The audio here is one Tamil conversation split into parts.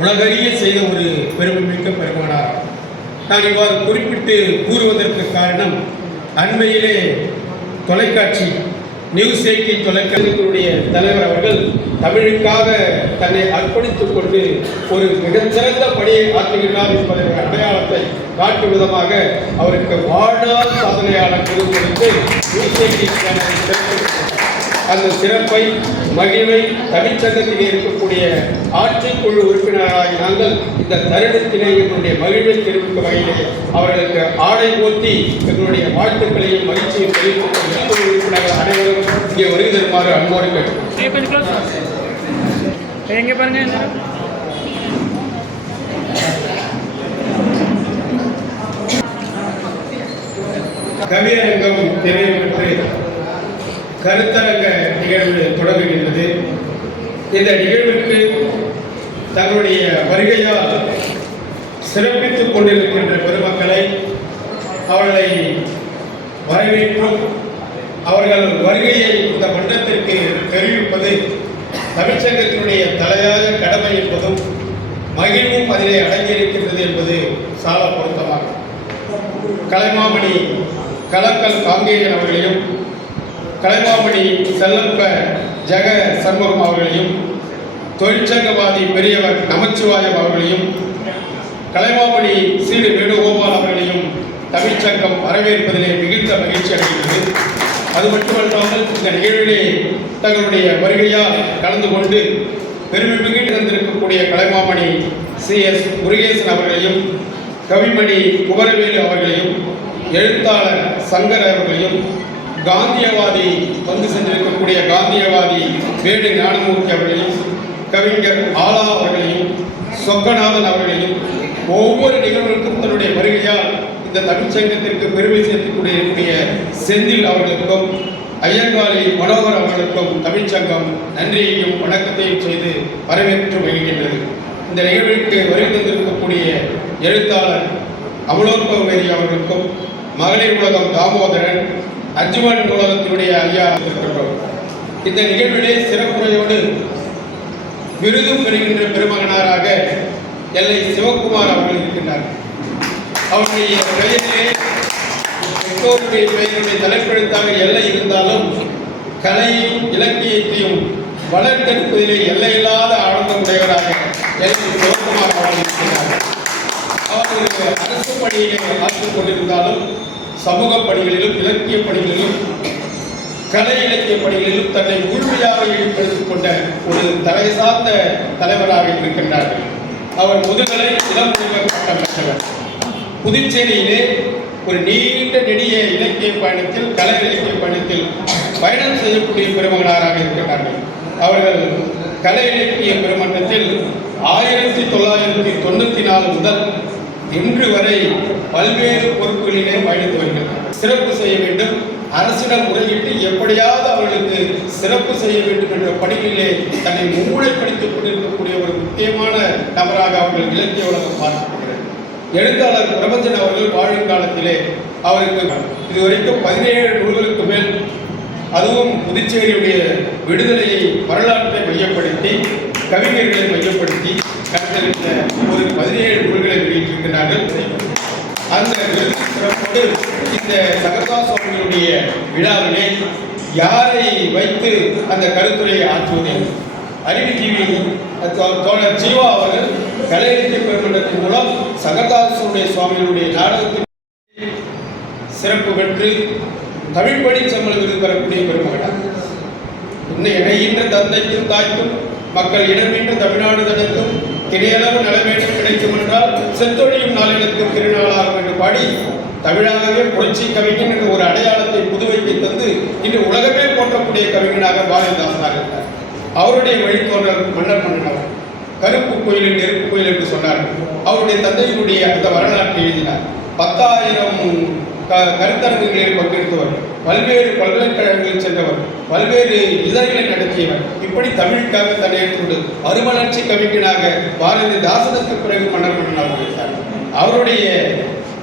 உலகறிய செய்த ஒரு பெருமைமிக்க பெருமானார். நான் இவ்வாறு குறிப்பிட்டு கூறுவதற்கு காரணம், அண்மையிலே தொலைக்காட்சி நியூஸ் 18 தொலைக்காட்சியினுடைய தலைவர் அவர்கள் தமிழுக்காக தன்னை அர்ப்பணித்துக் கொண்டு ஒரு மிகச்சிறந்த பணியை ஆற்றுகிறார் என்பதற்கு அடையாளத்தை காட்டும் விதமாக அவருக்கு வாழ்நாள் சாதனையாளர் விருது கொடுத்து நியூஸ் 18 அந்த சிறப்பை மகிழ்வை தமிழ்ச்சங்கத்தில் இருக்கக்கூடிய ஆட்சிக்குழு உறுப்பினராகி நாங்கள் இந்த தருணத்திலே எங்களுடைய மகிழ்வை தெரிவிக்கும் வகையிலே அவர்களுக்கு ஆடை போர்த்தி எங்களுடைய வாழ்த்துக்களையும் மகிழ்ச்சியும் தெரிவிக்கும் உறுப்பினர்கள் அனைவரும் இங்கே வருகை தருமாறு அன்போடு கவியரங்கம் நிறைவு பெற்று கருத்தரங்க நிகழ்வு தொடங்குகின்றது. இந்த நிகழ்வுக்கு தங்களுடைய வருகையால் சிறப்பித்துக் கொண்டிருக்கின்ற பெருமக்களை அவர்களை வரவேற்றும் அவர்கள் வருகையை இந்த மன்றத்திற்கு தெரிவிப்பது தமிழ்ச்சங்கத்தினுடைய தலையாக கடமை என்பதும் மகிழ்வும் அதிலே அடங்கியிருக்கின்றது என்பது சால பொருத்தமாகும். கலைமாமணி கலக்கல் காங்கேயன் அவர்களையும் கலைமாமணி செல்லப்ப ஜெக சண்முகம் அவர்களையும் தொழிற்சங்கவாதி பெரியவர் நமச்சிவாயம் அவர்களையும் கலைமாமணி சீடு வேணுகோபால் அவர்களையும் தமிழ்ச்சங்கம் வரவேற்பதிலே மிகுந்த மகிழ்ச்சி அடைகிறது. அது மட்டுமல்லாமல் இந்த நிகழ்விலே தங்களுடைய வருகையால் கலந்து கொண்டு பெருமை மிகுந்து தந்திருக்கக்கூடிய கலைமாமணி CS முருகேசன் அவர்களையும் கவிமணி குமரவேலு அவர்களையும் எழுத்தாளர் சங்கர் அவர்களையும் காந்தியவாதி வந்து சென்றிருக்கக்கூடிய காந்தியவாதி வேடு ஞானமூர்த்தி அவர்களையும் கவிஞர் ஆலா அவர்களையும் சொக்கநாதன் அவர்களையும் ஒவ்வொரு நிகழ்வுக்கும் தன்னுடைய வருகையால் இந்த தமிழ்ச்சங்கத்திற்கு பெருமை சேர்த்துக் கொண்டிருக்கக்கூடிய செந்தில் அவர்களுக்கும் ஐயங்காளி மனோகர் அவர்களுக்கும் தமிழ்ச்சங்கம் நன்றியையும் வணக்கத்தையும் செய்து வரவேற்று வருகின்றது. இந்த நிகழ்விற்கு வருகை தந்திருக்கக்கூடிய எழுத்தாளர் அமலோத்பவரி அவர்களுக்கும் மகளிர் உலகம் தாமோதரன் அஜுவன் நூலகத்தினுடைய ஐயா இருக்கின்றோம். இந்த நிகழ்விலே சிறப்புரையோடு விருதும் பெறுகின்ற பெருமகனாராக எல்லை சிவகுமார் அவர்கள் இருக்கின்றார். அவருடைய பெயரிலே பெற்றோருடைய பெயருடைய தலைப்பெழுத்தாக எல்லை இருந்தாலும் கலையும் இலக்கியத்தையும் வளர்த்தெடுப்பதிலே எல்லையில்லாத ஆனந்தம் உடையவராக எல்லை சிவகுமார் அவர்கள் இருக்கின்றார். அவர்களுக்கு அரசு பணியிலே ஆற்றிக் கொண்டிருந்தாலும் சமூக பணிகளிலும் இலக்கிய பணிகளிலும் கலை இலக்கிய பணிகளிலும் தன்னை முழுமையாக ஈடுபடுத்திக் கொண்ட ஒரு தலை சார்ந்த தலைவராக இருக்கின்றார்கள். அவர் முதுகலை இளமுறைவர் பட்டம் பெற்றவர். புதுச்சேரியிலே ஒரு நீண்ட நெடிய இலக்கிய பயணத்தில் கலை இலக்கிய பயணத்தில் பயணம் செய்யக்கூடிய பெருமகனாராக இருக்கின்றார்கள். அவர்கள் கலை இலக்கிய பெருமன்றத்தில் 1994 முதல் இன்று வரை பல்வேறு பொறுப்புகளிலே பயணித்து வருகின்றனர். சிறப்பு செய்ய வேண்டும், அரசிடம் முறையிட்டு எப்படியாவது அவர்களுக்கு சிறப்பு செய்ய வேண்டும் என்ற பணிகளிலே தன்னை மும்முனைப்படுத்திக் கொண்டிருக்கக்கூடிய ஒரு முக்கியமான நபராக அவர்கள் இலக்கிய உலகம் பார்க்கப்படுகிறது. எழுத்தாளர் பிரபஞ்சன் அவர்கள் வாழும் காலத்திலே அவருக்கு இதுவரைக்கும் 17 நூல்களுக்கு மேல், அதுவும் புதுச்சேரியுடைய விடுதலையை வரலாற்றை மையப்படுத்தி கவிஞர்களை மையப்படுத்தி கண்டறிந்த ஒரு 17 நூல்களை வெளியிட்டிருக்கிறார்கள். அந்த சிறப்போடு இந்த சகதா சுவாமிகளுடைய விழாவிலே யாரை வைத்து அந்த கருத்துரையை ஆற்றுவது, அறிவு டிவி தோழர் ஜீவா அவர்கள் கலை இலக்கிய பெருமன்றத்தின் மூலம் சகதாசுடைய சுவாமிகளுடைய நாடகத்தின் சிறப்பு பெற்று தமிழ் பணி சம்பள விருது பெறக்கூடிய பெருமகனார். இன்னும் இணைகின்ற தந்தைக்கும் தாய்க்கும் மக்கள் இடமின்ற தமிழ்நாடு தனக்கும் திரையளவு நலமேற்றம் கிடைக்கும் என்றால் செத்தொழியும் நாளினத்துக்கும் திருநாளாகும் என்று பாடி தமிழாகவே புரட்சி கவிஞன் என்ற ஒரு அடையாளத்தை புதுவைக்கு தந்து இன்று உலகமே போற்றக்கூடிய கவிஞனாக பாரதிதாசனாக இருந்தார். அவருடைய வழித்தோன்றல் மன்னர் அவர் கருப்பு கோயில் நெருப்பு கோயில் என்று சொன்னார். அவருடைய தந்தையினுடைய அந்த வரலாற்றை எழுதினார். 10,000 கருத்தரங்குகளில் பங்கெடுத்தவர், பல்வேறு பல்கலைக்கழகங்களில் சென்றவர், பல்வேறு இதழ்களை நடத்தியவர். இப்படி தமிழுக்காக தன்னை ஏற்றுக்கொண்டு மறுமலர்ச்சி கவிஞனாக பாரதிதாசனுக்கு பிறகு மன்னர் இருந்தார். அவருடைய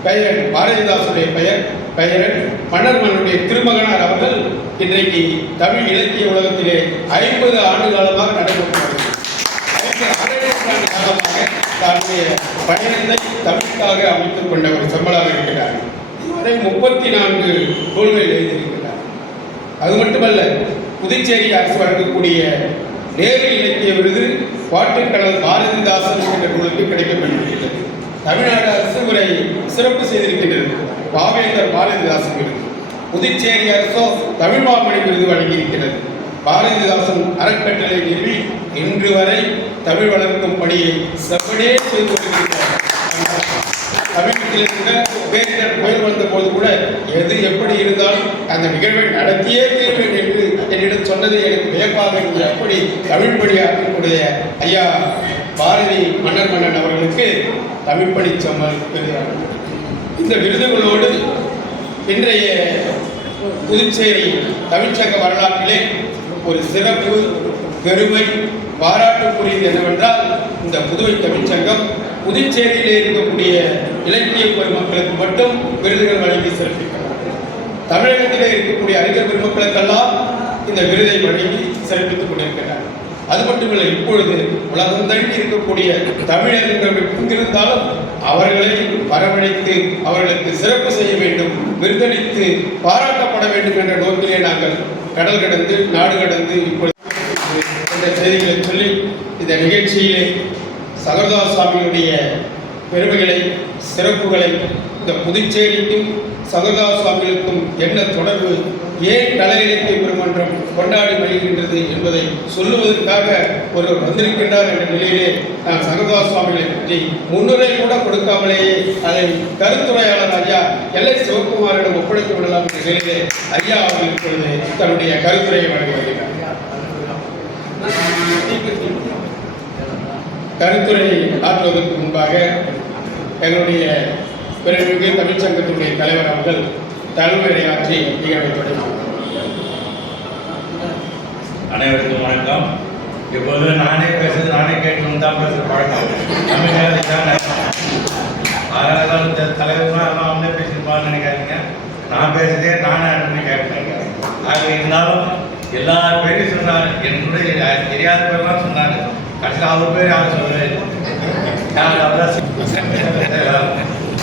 பெயர் பாரதிதாசனுடைய பெயர் மன்னர்களுடைய திருமகனார் அவர்கள் இன்றைக்கு தமிழ் இலக்கிய உலகத்திலே 50 ஆண்டு காலமாக நடைபெற்றார்கள். 50 ஆண்டு காலமாக தன்னுடைய பயணத்தை தமிழுக்காக அமைத்துக் கொண்ட ஒரு செம்மலாக இருக்கிறார். இதுவரை 34 நூல்கள் எழுதியிருக்கிறார். அது மட்டுமல்ல, புதுச்சேரி அரசு வழங்கக்கூடிய நேரு இலக்கிய விருது பாட்டுக்கடல் பாரதிதாசன் என்ற நூலுக்கு கிடைக்கப்பட்டிருக்கிறது. தமிழ்நாடு அரசு உரை சிறப்பு செய்திருக்கின்றது. பாவேந்தர் பாரதிதாசன் விருது. புதுச்சேரி அரசோ தமிழ் மாமணி விருது வழங்கியிருக்கிறது. பாரதிதாசன் அறக்கட்டளை நிறுவி இன்று வரை தமிழ் வளர்க்கும் பணியை செவ்வனே செய்து கொண்டிருக்கிறார். தமிழகத்தில் இருந்த பேரிடர் புயல் வந்த போது கூட எது எப்படி இருந்தாலும் அந்த நிகழ்வை நடத்தியே தீர்வேன் என்று என்னிடம் சொன்னது எனக்கு வியப்பாக இருந்தது. அப்படி தமிழ் பணியாற்றக்கூடிய ஐயா பாரதி மன்னன் அவர்களுக்கு தமிழ் பணி செம்மல் பெறுகிறார். இந்த விருதுகளோடு இன்றைய புதுச்சேரி தமிழ்ச்சங்க வரலாற்றிலே ஒரு சிறப்பு பெருமை பாராட்டுக்குரியது என்னவென்றால், இந்த புதுவை தமிழ்ச்சங்கம் புதுச்சேரியிலே இருக்கக்கூடிய இலக்கிய பெருமக்களுக்கு மட்டும் விருதுகள் வழங்கி சிறப்பிக்கிறார். தமிழகத்திலே இருக்கக்கூடிய அறிஞர் பெருமக்களுக்கெல்லாம் இந்த விருதை வழங்கி சிறப்பித்துக் கொண்டிருக்கிறார். அது மட்டுமல்ல, இப்பொழுது உலகம் தள்ளி இருக்கக்கூடிய தமிழர்கள் எங்கிருந்தாலும் அவர்களை வரவழைத்து அவர்களுக்கு சிறப்பு செய்ய வேண்டும், விருதளித்து பாராட்டப்பட வேண்டும் என்ற நோக்கிலே நாங்கள் கடல் கடந்து நாடு கடந்து இப்பொழுது என்ற செய்திகளை சொல்லி இந்த நிகழ்ச்சியிலே சகோதர சுவாமியுடைய பெருமைகளை சிறப்புகளை இந்த புதுச்சேரிக்கும் சகோதர சுவாமிகளுக்கும் என்ன தொடர்பு, ஏன் கலை இலக்கிய பெருமன்றம் கொண்டாடி வருகின்றது என்பதை சொல்லுவதற்காக ஒருவர் வந்திருக்கின்றார் என்ற நிலையிலே நான் சகோதர சுவாமிகளை பற்றி முன்னுரை கூட கொடுக்காமலேயே அதை கருத்துரையாளர் ஐயா எல்லை சிவகுமாரிடம் ஒப்படைத்து விடலாம் என்ற நிலையிலே ஐயா அவர்கள் இப்பொழுது தன்னுடைய கருத்துரையை வழங்கி வருகிறார். கருத்துரை ஆற்றுவதற்கு முன்பாக எங்களுடைய பிறகு தமிழ்ச்சங்கத்தினுடைய தலைவர் அவர்கள் தலைமையாற்றி நிகழ்வை தொடங்கினார். அனைவருக்கும் வணக்கம். இப்போது நானே பேசுறது நானே கேட்கணும் தான் பேசுகிற பழக்கம். அதனால தலைவர்லாம் எல்லாம் வந்து பேசியிருப்பான்னு நினைக்காதீங்க. நான் பேசுறதே நானே அனுப்பி கேட்பேன். ஆக இருந்தாலும் எல்லா பேரையும் சொன்னார், என்னுடைய தெரியாத பேர்லாம் சொன்னாங்க. கடைசியில் அவர் பேர் யாரும் சொல்லலை.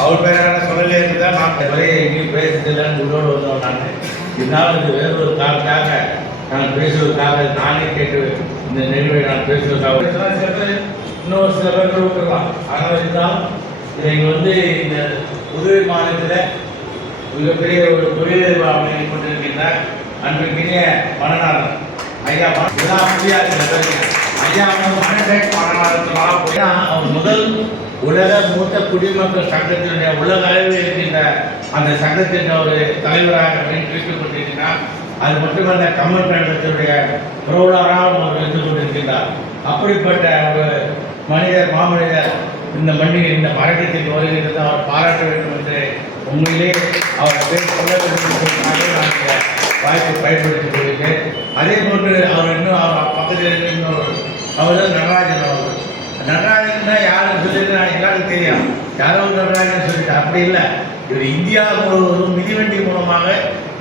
அவர் பேர் யாரும் சொல்லலே தான் நான் வரைய எங்கேயும் பேசுறதில்லைன்னு உடோடு வந்தோம். நான் இருந்தாலும் இது வேறொரு காலத்தாக நான் பேசுவதற்காக நானே கேட்டு இந்த நிகழ்வை நான் பேசுவதற்காக சில பேர் இன்னொரு சில பேர் விட்டுருக்கலாம். ஆனால் இருந்தாலும் இதை வந்து இந்த புதுவை மாநிலத்தில் மிகப்பெரிய ஒரு தொழிலதிபர் அமைப்பு கொண்டிருக்கின்ற அன்றைக்கினிய மனநாதன் ஐயா இதெல்லாம் முடியாது. சில பேருக்கு ஐயா வந்து மனசேட் மனநாதன் போய் அவர் முதல் உலக மூத்த குடிமக்கள் சங்கத்தினுடைய உலக அளவில் இருக்கின்ற அந்த சங்கத்தின் ஒரு தலைவராக குறிப்பிட்டிருக்கின்றார். அது மட்டுமல்ல, கமல் கழகத்தினுடைய புரோலராக அவர் இருந்து கொண்டிருக்கின்றார். அப்படிப்பட்ட ஒரு மனிதர் மாமனிதர் இந்த மண்ணில் இந்த மரகத்தில் வருகிறது. அவர் பாராட்ட வேண்டும் என்று உண்மையிலே அவர் பேர் சொல்ல வேண்டும் என்பதற்காக வாய்ப்பை பயன்படுத்திக் கொள்கிறேன். அதே போன்று அவர் இன்னும் அவர் பக்கத்தில் இன்னொரு அவர் தான் நடராஜன் அவர்கள். நடராஜன் தான் யாரும் சொல்லிட்டு எல்லாருக்கும் தெரியும், யாரோ நடராஜன் சொல்லிட்டு அப்படி இல்லை. இவர் இந்தியா முழுவதும் மிதிவண்டி மூலமாக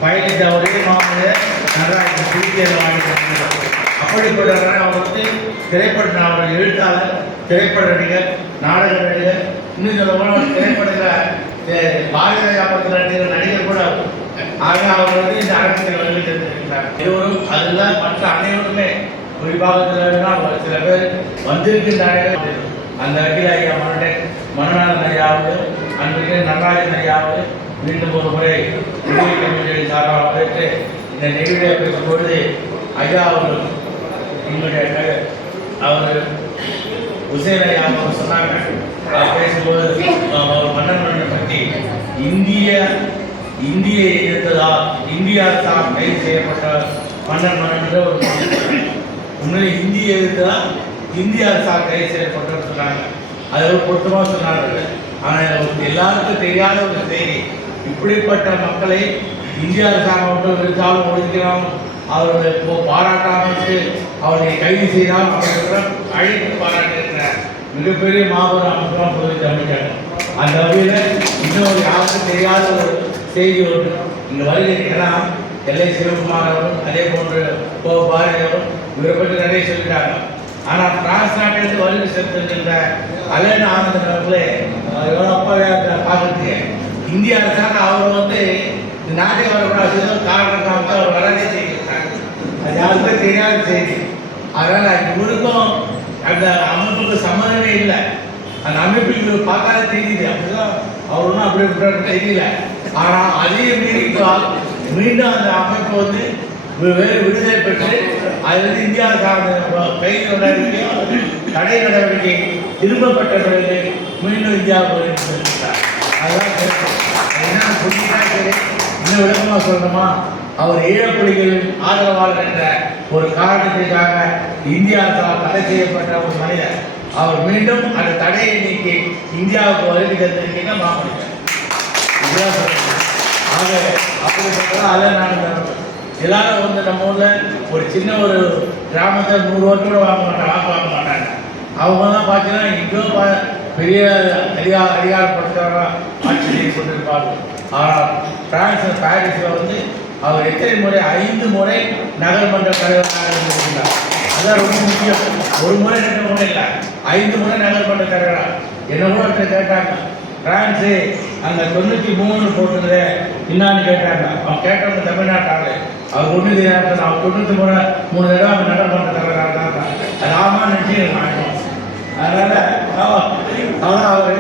பயணித்த ஒரே மாமனிதர் நடராஜன். திருச்சியில் வாங்கிட்டு அப்படிப்பட்டவர்கள் அவர் வந்து திரைப்பட அவர் எழுத்தாளர், திரைப்பட நடிகர், நாடக நடிகர், இன்னும் சொல்ல திரைப்படத்தில் பாரதியாபத்தில் நடிகர் நடிகர் கூட. ஆக அவர் வந்து இந்த அரங்கத்தில் வருகை தந்திருக்கிறார். இருவரும் அதுதான் மற்ற அனைவருமே குறிப்பாக சில பேர் வந்திருக்கின்றார்கள். அந்த வகையில் ஐயா மனநாதன் ஐயாவது அன்றைக்கு நடராஜன் ஐயாவது மீண்டும் ஒரு முறை சார்பாக பெற்று இந்த நிகழ்வை பேசும்பொழுது ஐயா அவர்கள் எங்களுடைய அவர் உசேன் ஐயா அவர் சொன்னாங்க. பேசும்போது அவர் மன்னன் பற்றி இந்திய எதிர்த்ததால் இந்தியா தான் கைது செய்யப்பட்ட மன்னன் என்ற ஒரு உண்மையை இந்திய எதிர்த்ததால் இந்திய அரசால் கைது செய்யப்பட்டன்னு சொன்னாங்க. அதை ஒரு பொருத்தமாக சொன்னார்கள். ஆனால் எல்லாருக்கும் தெரியாத ஒரு செய்தி, இப்படிப்பட்ட மக்களை இந்திய அரசாங்கம் மட்டும் இருந்தாலும் ஒழிக்கிறாலும் அவர்களை பாராட்டாமல் அவர்களை கைது செய்தால் அவர்களிடம் அழைத்து பாராட்டியிருக்கிறார். மிகப்பெரிய மாபெரும் அமைப்பாக புதுவை தமிழ்ச்சங்கம். அந்த வகையில் இன்னொரு யாருக்கும் தெரியாத ஒரு செய்தி ஒன்று இந்த வருகிறீங்கன்னா எல்லை சிவகுமார் அவரும் அதே போன்று பாரதி அவரும் இவரை பற்றி நிறைய சொல்லிட்டாங்க. ஆனால் பிரான்ஸ் நாட்டிலிருந்து வருகை சென்றிருக்கின்ற அலேனா ஆனந்தன் அவர்களே எவ்வளோ அப்பாவே பார்க்குறதுக்கு இந்திய அரசாங்கம் அவர் வந்து இந்த நாட்டை வரக்கூடாது காரணம் அவர் வளர்ச்சி செய்கிறார். அது யாருக்குமே தெரியாத செய்தி. அதனால் இவருக்கும் அந்த அமைப்புக்கு சம்மந்தமே இல்லை. அந்த அமைப்புக்கு பார்க்காத தெரியுது. அப்படிதான் அவர் ஒன்றும் அப்படி விட்டு தெரியல. ஆனால் அதையும் மீறிட்டால் மீண்டும் அந்த அமைப்பு வந்து வேறு விடுதலை பெற்று அதிலிருந்து இந்தியா சார்ந்த கைது நடவடிக்கை தடை நடவடிக்கை திரும்பப்பட்ட பிறகு மீண்டும் இந்தியாவுக்கு வருகிறார். அதுதான் என்ன புரிஞ்சுட்டா சரி. இன்னும் விளக்கமாக சொல்லணுமா, அவர் ஈழப்புலிகளின் ஆதரவாளர் என்ற ஒரு காரணத்திற்காக இந்தியா தடை செய்யப்பட்ட ஒரு மனிதர். அவர் மீண்டும் அந்த தடையை நீக்கி இந்தியாவுக்கு வருகை தந்திருக்கீங்க மாமனிதர். இதுதான் சொல்லுங்க. ஆக அப்படிப்பட்டதான் அதில் நான் எல்லாரும் வந்து நம்ம ஊரில் ஒரு சின்ன ஒரு கிராமத்தில் 100 ஓட்டு கூட வாங்க மாட்டாங்க. அவங்க தான் பார்த்தீங்கன்னா இன்னும் பெரிய அதிகாரப்படுத்தவராக ஆட்சி செய்து கொண்டிருப்பார்கள். ஆனால் பாரிஸில் வந்து அவர் எத்தனை முறை 5 முறை நகர்மன்ற தலைவராக இருந்திருக்கிறார். அதான் ரொம்ப முக்கியம். ஒரு முறை 2 முறை இல்லை, 5 முறை நகர்மன்ற தலைவராக. என்ன கூட கேட்டாங்க, பிரான்ஸு அங்கே 93 போட்டது என்னான்னு கேட்டாங்க. அவன் கேட்டவங்க தமிழ்நாட்டாளு. அவர் ஒன்று தெரியாது. அவர் 93 தடவை அவங்க நகர்மன்ற தலைவராக தான். அது ஆமான்னு நினச்சி அதனால் அவர்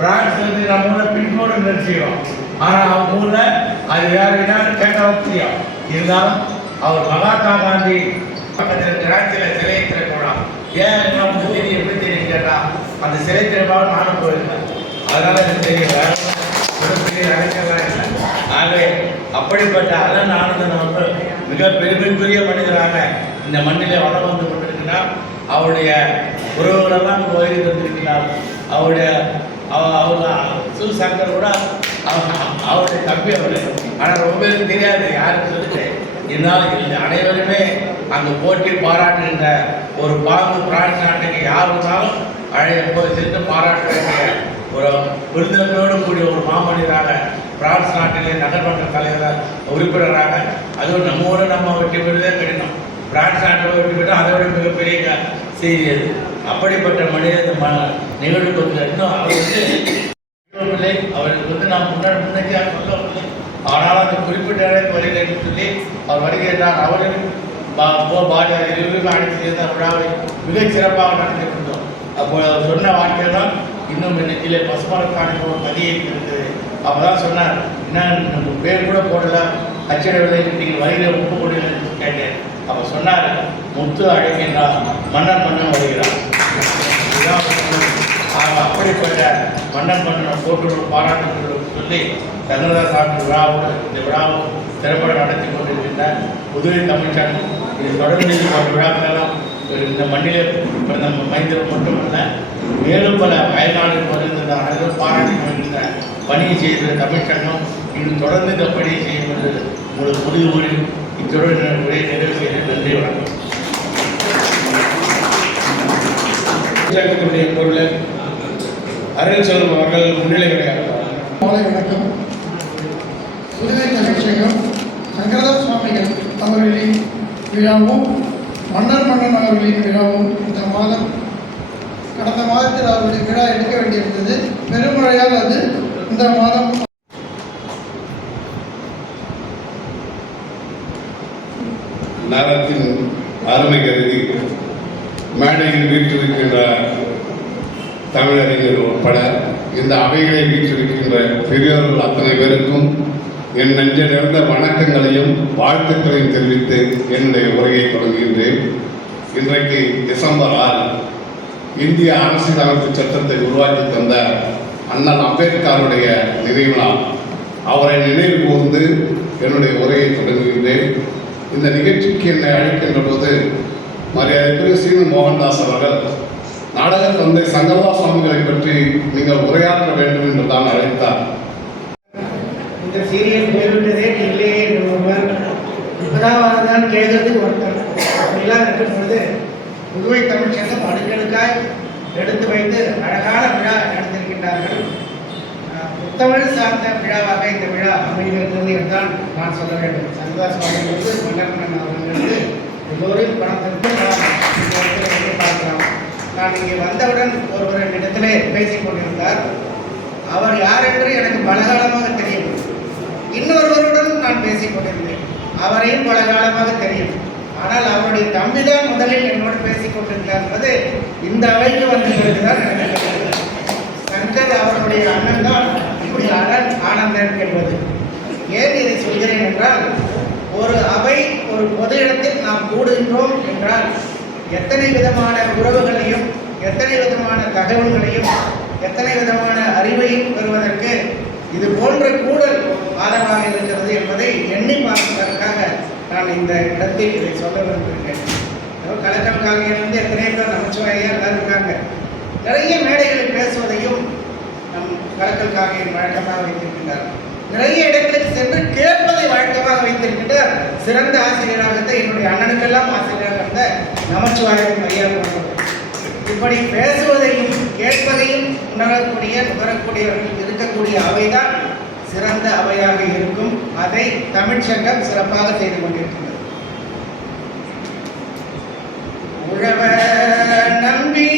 பிரான்ஸ் வந்து நம்ம ஊரில் பின்கோடு நினைச்சிக்கிறோம். ஆனால் அவங்க ஊரில் அது வேறு என்னன்னு கேட்டாலும் தெரியும். இருந்தாலும் அவர் மகாத்மா காந்தி பக்கத்தில் கிராட்சியில் சிலை திறக்கூடாது. ஏன் நமக்கு தெரியும், எப்படி தெரியும் கேட்டால் அந்த சிலை திறப்பாக நானும் போயிருந்தேன். அதனால் எனக்கு தெரியல, பெரிய அரசியலாம் இல்லை. ஆகவே அப்படிப்பட்ட அலன் ஆனந்தன் அவர்கள் மிக பெருமைக்குரிய மனிதராக இந்த மண்ணிலே வளம் வந்து கொண்டிருக்கிறார். அவருடைய உறவுகளெல்லாம் கோயில் தந்திருக்கிறார். அவருடைய அவங்க சங்கர் கூட அவருடைய தம்பி அவர். ஆனால் ரொம்ப பேருக்கு தெரியாது யாருக்கு சொல்லிட்டு. இருந்தாலும் அனைவருமே அங்கே போட்டி பாராட்டுகின்ற ஒரு பாங்கு பிரான்ஸ் நாட்டுக்கு யார் இருந்தாலும் போய் சென்று பாராட்ட வேண்டிய ஒரு விருதுகளோடு கூடிய ஒரு மாமனிதராக பிரான்ஸ் நாட்டிலே நகர்மன்ற தலைவர் உறுப்பினராக, அதுவும் நம்ம ஊரை நம்ம வெற்றி பெறுவதே கடினம். பிரான்ஸ் நாட்டில் வெற்றி பெற்றால் அதை விட மிகப்பெரிய செய்தி அது. அப்படிப்பட்ட மனிதன் நிகழ்வு கொஞ்சம் இன்னும் அவர் வந்து அவருக்கு வந்து நாம் முன்னாடியாக சொல்லவில்லை. ஆனால் அந்த குறிப்பிட்ட இடத்துக்கு வருகிறேன் சொல்லி அவர் வருகிறார். அவரும் பாஜக இருவருமே அழைத்து சேர்ந்த விழாவை மிகச் சிறப்பாக நடத்தி கொண்டோம். அப்போ சொன்ன வார்த்தைகள் தான் இன்னும் இன்னைக்கிலே பசுமரக்கான ஒரு பதியை இருந்தது. அப்போ தான் சொன்னார், என்ன பேர் கூட போடல, அச்சிடவில்லை, நீங்கள் வருகிற உப்பு கொடியில் கேட்டேன். அப்போ சொன்னார், முத்து அழைக்கின்றார், மன்னன் வருகிறார். அப்படிப்பட்ட மன்னன் போட்டு பாராட்டுகள் சொல்லி சந்திரதா சாமி விழாவோடு இந்த விழாவும் திறம்பட நடத்தி கொண்டிருக்கின்றார். புதுவை தமிழ்ச்சங்கம் இது தொடர்ந்து விழாக்களெல்லாம் இந்த மண்ணிலே பிறந்த மைந்தர் மட்டுமல்ல, மேலும் பல அயல்நாடுகள் வருகின்ற அனைவரும் பாராட்டி கொண்டிருந்த பணியை செய்த தமிழ்ச்சங்கம் இன்னும் தொடர்ந்து இந்த பணியை செய்யும் என்று உங்களுக்கு முடிவு கூறி இத்தொடர் உரையை நிறைவு செய்து நன்றி வணக்கம். தமிழ்ச்சங்கத்தினுடைய பொருள் அருள் செல்வம் அவர்கள் முன்னிலை உரையாற்றுவார். மாலை வணக்கம். புதுவை தமிழ்ச்சங்கம் சங்கரதாஸ் சுவாமிகள் அவர்களின் விழாவும் மன்னன் அவர்களின் விழாவும் இந்த மாதம் கடந்த மாதத்தில் அவருடைய விழா எடுக்க வேண்டியிருந்தது. பெருமழையால் அது இந்த மாதம் நகரத்தின் அருமை கருதி மேடையில் வீற்றிருக்கின்ற தமிழறிஞர் உட்பட இந்த அவைகளை வீற்றிருக்கின்ற பெரியோர்கள் அத்தனை பேருக்கும் என் நெஞ்ச நிறைந்த வணக்கங்களையும் வாழ்த்துக்களையும் தெரிவித்து என்னுடைய உரையை தொடங்குகின்றேன். இன்றைக்கு டிசம்பர் 6 இந்திய அரசியலமைப்பு சட்டத்தை உருவாக்கி தந்த அண்ணல் அம்பேத்கருடைய நினைவு நாள். அவரை நினைவு கூர்ந்து என்னுடைய உரையை தொடங்குகின்றேன். இந்த நிகழ்ச்சிக்கு என்னை அழைக்கின்ற போது மரியாதைக்குரிய சீனு மோகன்தாஸ் அவர்கள் நாடக தந்தை சங்கரதாஸ் சுவாமிகளை பற்றி நீங்கள் உரையாற்ற வேண்டும் என்று தான் அழைத்தார். இந்த சீரியல் போய்விட்டதே நீங்களே இப்போதான் தான் கேட்கறதுக்கு ஒருத்தர் அப்படிலாம் இருக்கும் பொழுது புதுவை தமிழ்ச்சங்கம் அடுக்கடுக்காய் எடுத்து வைத்து அழகான விழா நடத்திருக்கின்றார்கள். புத்தமிழ் சார்ந்த விழாவாக இந்த விழா அமைகிறது என்றால் நான் சொல்ல வேண்டும். சங்கதாஸ் அவர்களுக்கு மன்னன் அவர்களுக்கு எல்லோரும் பணத்திற்கு பார்க்கலாம். நான் இங்கே வந்தவுடன் ஒருவரிடத்திலே பேசிக் கொண்டிருந்தார். அவர் யார் என்று எனக்கு பலகாலமாக தெரியும். இன்னொருவருடன் நான் பேசிக் கொண்டிருந்தேன், அவரையும் பலகாலமாக தெரியும். ஆனால் அவருடைய தம்பிதான் முதலில் என்னோடு பேசிக் கொண்டிருந்தார் என்பது இந்த அவைக்கு வந்த பிறகுதான் எனக்கு தெரியும். சங்கர் அவருடைய அண்ணன் தான் இப்படி ஆனந்தன் என்பது. ஏன் இதை சொல்கிறேன் என்றால், ஒரு அவை ஒரு பொது இடத்தில் நாம் கூடுகின்றோம் என்றால் எத்தனை விதமான உறவுகளையும், எத்தனை விதமான தகவல்களையும், எத்தனை விதமான அறிவையும் பெறுவதற்கு இது போன்ற கூடல் ஆதரவாக இருக்கிறது என்பதை எண்ணி பார்ப்பதற்காக நான் இந்த இடத்தில் இதை சொல்ல விரும்புகிறேன். கலக்கல் காலையிலிருந்து எத்தனை பேர் நமச்சிவாயா இருக்காங்க. நிறைய மேடைகளில் பேசுவதையும் நம் கலக்கல் காகையின் வழக்கமாக வைத்திருக்கின்றார். நிறைய இடங்களுக்கு சென்று கேட்பதை வழக்கமாக வைத்திருக்கின்றார். சிறந்த ஆசிரியராக என்னுடைய அண்ணனுக்கெல்லாம் ஆசிரியராக இருந்த நமச்சிவாயம் ஐயா போன்றவர். இப்படி பேசுவதையும் கேட்பதையும் நுகரக்கூடியவர்கள் இருக்கக்கூடிய அவைதான் சிறந்த அவையாக இருக்கும். அதை தமிழ்ச்சங்கம் சிறப்பாக செய்து கொண்டிருக்கிறது. உழவ நம்பி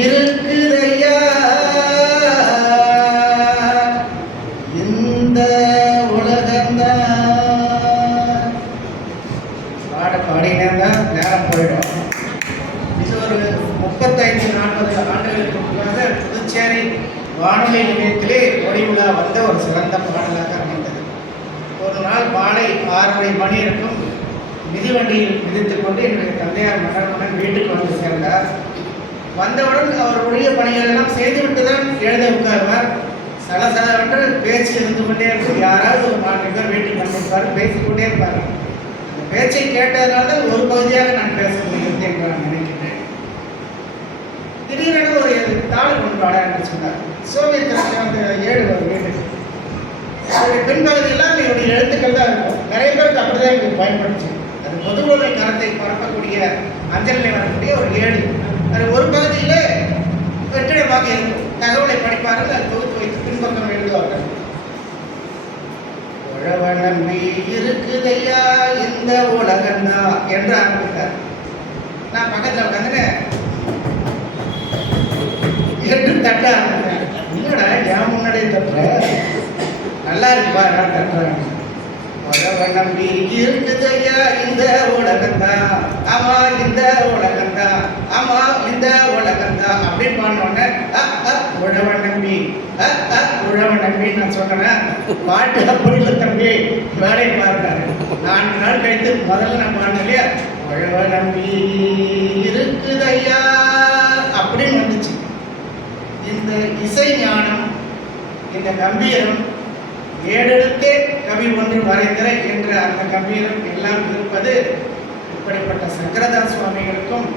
இருக்குதையா இந்த உலகந்தான். பாடினா நேரம் போயிடும். இது ஒரு 35-40 ஆண்டுகளுக்கு முன்பாக புதுச்சேரி வானொலி நிலையத்திலே ஒளி விழா வந்த ஒரு சிறந்த பாடலாக அமைந்தது. ஒரு நாள் மாலை 6:30 மணி இருக்கும். மிதிவண்டியில் மிதித்துக் கொண்டு என்னுடைய தந்தையார் மன்னன் வீட்டுக்கு வந்து சேர்ந்தார். வந்தவுடன் அவருடைய பணிகள் எல்லாம் செய்துவிட்டு தான் எழுத உட்காருவார். சலசலவென்று பேச்சு இருந்து கொண்டே இருக்கும். யாராவது ஒரு 4 பேர் வீட்டுக்கு வந்திருப்பார், பேசிக்கொண்டே இருப்பார். அந்த பேச்சை கேட்டதனால ஒரு பகுதியாக நான் பேச முடிகிறது என்று நான் நினைக்கின்றேன். திடீரென ஒரு தாள் கொண்டு வாடா என்று சொன்னார். சோவியத்தில் அந்த 7 ஒரு வீடு, அவருடைய பின்பகுதியெல்லாம் இவருடைய எழுத்துக்கள் தான் இருக்கும். நிறைய பேருக்கு அப்படிதான் எனக்கு பயன்படுச்சு. அது பொதுவுடைமை கருத்தை பரப்பக்கூடிய அஞ்சலில் வரக்கூடிய ஒரு 7. அது ஒரு பகுதியிலே வெற்றிடமாக இருக்கும். தகவலை படிப்பார்கள், அது தொகுத்து வைத்து பின்பக்கம் எழுதுவார்கள். உழவ நம்பி இருக்குதையா இந்த உலகந்தா என்று ஆரம்பித்தார். நான் பக்கத்தில் உட்காந்து என்று தட்ட ஆரம்பித்தேன். இல்லடா ஏன் முன்னாடியே தட்டுற, நல்லா இருக்குப்பா நான் தட்டுறேன். உழவ நம்பி இருக்குதையா இந்த உலகந்தா, ஆமா இந்த உலகந்தா, ஆமா இந்த உலகந்தா அப்படின்னு பாடினோடனே உழவ நம்பி உழவ நம்பி நான் சொன்னேன். பாட்டு அப்படி இல்லை தம்பி, வேலையை பாருட்டாரு. 4 நாள் கழித்து முதல்ல நான் பாடினேன் இல்லையா, உழவ நம்பி இருக்குதையா அப்படின்னு வந்துச்சு. இந்த இசை ஞானம், இந்த கம்பீரம், ஏடெடுத்தே கவி ஒன்று வரைந்திர என்ற அந்த கம்பீரம் எல்லாம் இருப்பது இப்படிப்பட்ட சங்கரதாஸ் சுவாமிகளுக்கும்